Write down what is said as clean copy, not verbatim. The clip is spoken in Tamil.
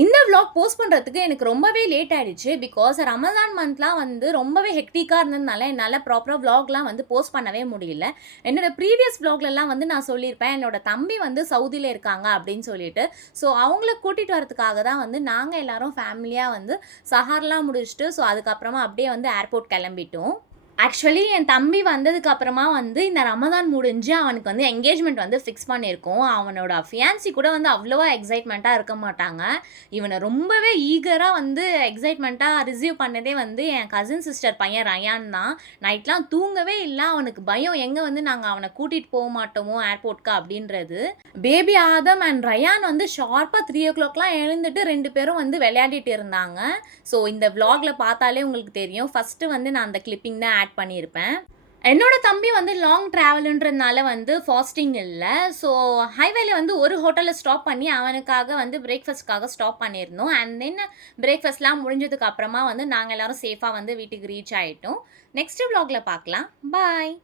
இந்த விளாக் போஸ்ட் பண்ணுறதுக்கு எனக்கு ரொம்பவே லேட் ஆயிடுச்சு. பிகாஸ் ரமலான் மந்த்லாம் வந்து ரொம்பவே ஹெக்டிக்கா இருந்ததுனால, என்னால ப்ராப்பரா விளாக்லாம் வந்து போஸ்ட் பண்ணவே முடியல. என்னோட ப்ரீவியஸ் விளாக்லலாம் வந்து நான் சொல்லியிருப்பேன், என்னோட தம்பி வந்து சவுதியில இருக்காங்க அப்படின்னு சொல்லிட்டு. ஸோ அவங்கள கூட்டிட்டு வரதுக்காக தான் வந்து நாங்க எல்லாரும் ஃபேமிலியா வந்து சஹார்லாம் முடிச்சுட்டு, ஸோ அதுக்கப்புறமா அப்படியே வந்து ஏர்போர்ட் கிளம்பிட்டோம். ஆக்சுவலி என் தம்பி வந்ததுக்கு அப்புறமா வந்து இந்த ரமதான் முடிஞ்சு அவனுக்கு வந்து என்கேஜ்மெண்ட் வந்து ஃபிக்ஸ் பண்ணியிருக்கோம். அவனோட ஃபியான்சி கூட வந்து அவ்வளவா எக்ஸைட்மெண்ட்டா இருக்க மாட்டாங்க. இவன ரொம்பவே ஈகரா வந்து எக்ஸைட்மெண்ட்டா ரிசீவ் பண்ணதே வந்து என் கசின் சிஸ்டர் பையன் ரயான் தான். நைட்லாம் தூங்கவே இல்ல. அவனுக்கு பயம் எங்க வந்து நாங்க அவன கூட்டிட்டு போ மாட்டோமோ ஏர்போர்ட்க்கு அப்படின்றது. பேபி ஆதம் அண்ட் ரயான் வந்து ஷார்ப்பா 3:00லாம் எழுந்துட்டு 2 பேரும் வந்து விளையாடிட்டு இருந்தாங்க. ஸோ இந்த விளாக்ல பார்த்தாலே உங்களுக்கு தெரியும். ஃபர்ஸ்ட்டு வந்து நான் அந்த கிளிப்பிங் தான் ஆட் பண்ணியிருப்பேன். என்னோட தம்பி வந்து லாங் ட்ராவலுன்றதுனால வந்து ஃபாஸ்டிங் இல்ல. ஸோ ஹைவேல வந்து ஒரு ஹோட்டல்ல ஸ்டாப் பண்ணி அவனுக்காக வந்து பிரேக்ஃபாஸ்ட்க்காக ஸ்டாப் பண்ணியிருந்தோம். அண்ட் தென் பிரேக்ஃபாஸ்ட்லாம் முடிஞ்சதுக்கு அப்புறமா வந்து நாங்க எல்லாரும் சேஃபா வந்து வீட்டுக்கு ரீச் ஆயிட்டோம். நெக்ஸ்ட் விளாக்ல பார்க்கலாம். பாய்.